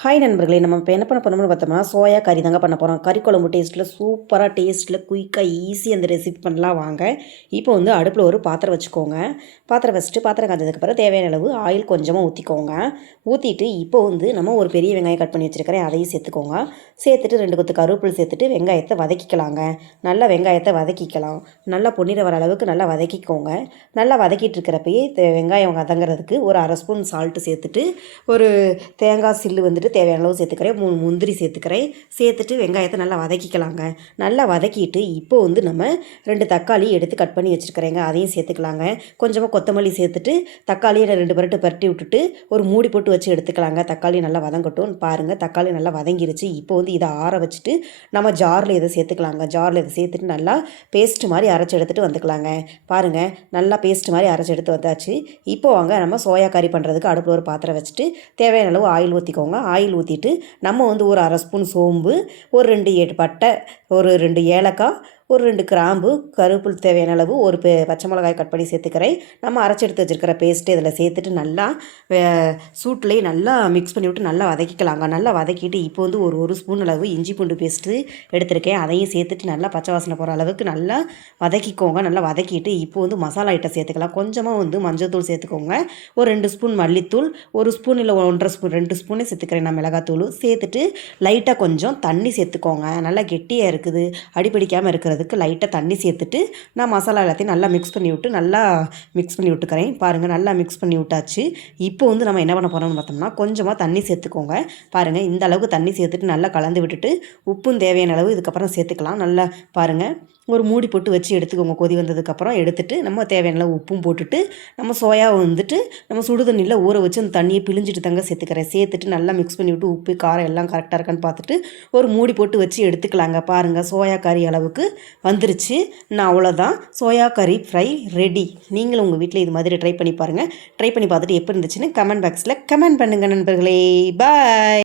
Hi நண்பர்களே, நம்ம இப்போ என்ன பண்ண போறோம்னு பார்த்தோம்னா, சோயா கறி தாங்க பண்ண போகிறோம். கறி குழம்பு டேஸ்ட்டில் சூப்பராக டேஸ்ட்டில் குயிக்காக ஈஸி அந்த ரெசிபி பண்ணலாம் வாங்க. இப்போ வந்து அடுப்பில் ஒரு பாத்திரம் வச்சுக்கோங்க. பாத்திரம் வச்சுட்டு பாத்திரம் காய்ஞ்சதுக்கப்புறம் தேவையான அளவு ஆயில் கொஞ்சமாக ஊற்றிக்கோங்க. ஊற்றிட்டு இப்போ வந்து நம்ம ஒரு பெரிய வெங்காயம் கட் பண்ணி வச்சுருக்கிறேன், அதையும் சேர்த்துக்கோங்க. சேர்த்துட்டு 2 கொத்து கருவேப்பிலை சேர்த்துட்டு வெங்காயத்தை வதக்கிக்கலாங்க. நல்லா வெங்காயத்தை வதக்கிக்கலாம். நல்லா பொன்னிற வர அளவுக்கு நல்லா வதக்கிக்கோங்க. நல்லா வதக்கிட்டு இருக்கிறப்பயே வெங்காயம் வதங்குறதுக்கு ஒரு 1/2 ஸ்பூன் சால்ட்டு சேர்த்துட்டு ஒரு தேங்காய் சில்லு வந்துட்டு தேவையான அளவு சேர்த்துக்கிறேன். 3 முந்திரி சேர்த்துக்கிறேன். சேர்த்துட்டு வெங்காயத்தை நல்லா வதக்கிக்கலாங்க. நல்லா வதக்கிட்டு இப்போ வந்து நம்ம 2 தக்காளி எடுத்து கட் பண்ணி வச்சுருக்கிறேங்க, அதையும் சேர்த்துக்கலாங்க. கொஞ்சமாக கொத்தமல்லி சேர்த்துட்டு தக்காளியை 2 பரட்டி விட்டுட்டு ஒரு மூடி போட்டு வச்சு எடுத்துக்கலாங்க. தக்காளி நல்லா வதங்கட்டும். பாருங்கள், தக்காளி நல்லா வதங்கிருச்சு. இப்போ வந்து இதை ஆற வச்சுட்டு நம்ம ஜாரில் இதை சேர்த்துக்கலாங்க. ஜாரில் இதை சேர்த்துட்டு நல்லா பேஸ்ட் மாதிரி அரைச்சி எடுத்துகிட்டு வந்துக்கலாங்க. பாருங்கள், நல்லா பேஸ்ட் மாதிரி அரைச்சி எடுத்து வந்தாச்சு. இப்போ வாங்க நம்ம சோயா கறி பண்ணுறதுக்கு அடுப்பில் ஒரு பாத்திரம் வச்சுட்டு தேவையான அளவு ஆயில் ஊற்றிக்கோங்க. ஆயில் ஊற்றிட்டு நம்ம வந்து ஒரு 1/2 ஸ்பூன் சோம்பு, ஒரு 2 பட்டை, ஒரு 2 ஏலக்காய், ஒரு 2 கிராம்பு, கருவேப்பிலை தேவையான அளவு, ஒரு பச்சை மிளகாய் கட் பண்ணி சேர்த்துக்கிறேன். நம்ம அரைச்சி எடுத்து வச்சுருக்கிற பேஸ்ட்டு இதில் சேர்த்துட்டு நல்லா சூட்லேயே நல்லா மிக்ஸ் பண்ணி விட்டு நல்லா வதக்கிக்கலாங்க. நல்லா வதக்கிட்டு இப்போ வந்து ஒரு ஸ்பூன் அளவு இஞ்சி பூண்டு பேஸ்ட்டு எடுத்திருக்கேன், அதையும் சேர்த்துட்டு நல்லா பச்சை வாசனை போகிற அளவுக்கு நல்லா வதக்கிக்கோங்க. நல்லா வதக்கிட்டு இப்போ வந்து மசாலா ஐட்டம் சேர்த்துக்கலாம். கொஞ்சமாக வந்து மஞ்சள்தூள் சேர்த்துக்கோங்க. ஒரு 2 ஸ்பூன் மல்லித்தூள், 1 ஸ்பூன் இல்லை 1 1/2 ஸ்பூன், 2 ஸ்பூனே சேர்த்துக்கிறேன் நான் மிளகாத்தூள். சேர்த்துட்டு லைட்டாக கொஞ்சம் தண்ணி சேர்த்துக்கோங்க. நல்லா கெட்டியாக இருக்குது, அடிப்பிடிக்காமல் இருக்கிறதுக்கு லைட்டாக தண்ணி சேர்த்துட்டு நான் மசாலா எல்லாத்தையும் நல்லா மிக்ஸ் பண்ணி விட்டுக்கிறேன். பாருங்கள், நல்லா மிக்ஸ் பண்ணி விட்டாச்சு. இப்போ வந்து நம்ம என்ன பண்ண போகிறோம்னு பார்த்தோம்னா, கொஞ்சமாக தண்ணி சேர்த்துக்கோங்க. பாருங்கள், இந்த அளவுக்கு தண்ணி சேர்த்துட்டு நல்லா கலந்து விட்டுட்டு உப்பும் தேவையான அளவு இதுக்கப்புறம் சேர்த்துக்கலாம். நல்லா பாருங்கள், ஒரு மூடி போட்டு வச்சு எடுத்துக்கோங்க. கொதி வந்ததுக்கப்புறம் எடுத்துட்டு நம்ம தேவையான அளவு உப்பும் போட்டுட்டு நம்ம சோயாவை வந்துட்டு நம்ம சுடு தண்ணியில் ஊற வச்சு அந்த தண்ணியை பிழிஞ்சிட்டு தாங்க சேர்த்துக்கிறேன். சேர்த்துட்டு நல்லா மிக்ஸ் பண்ணி விட்டு உப்பு காரம் எல்லாம் கரெக்டாக இருக்கான்னு பார்த்துட்டு ஒரு மூடி போட்டு வச்சு எடுத்துக்கலாங்க. பாருங்கள், சோயா கறி அளவுக்கு வந்துருச்சு. நான் அவ்வளோதான், சோயா கறி ஃப்ரை ரெடி. நீங்களும் உங்கள் வீட்டில் இது மாதிரி ட்ரை பண்ணி பாருங்கள். ட்ரை பண்ணி பார்த்துட்டு எப்படி இருந்துச்சுன்னு கமெண்ட் பாக்ஸில் கமெண்ட் பண்ணுங்கள் நண்பர்களே. பாய்.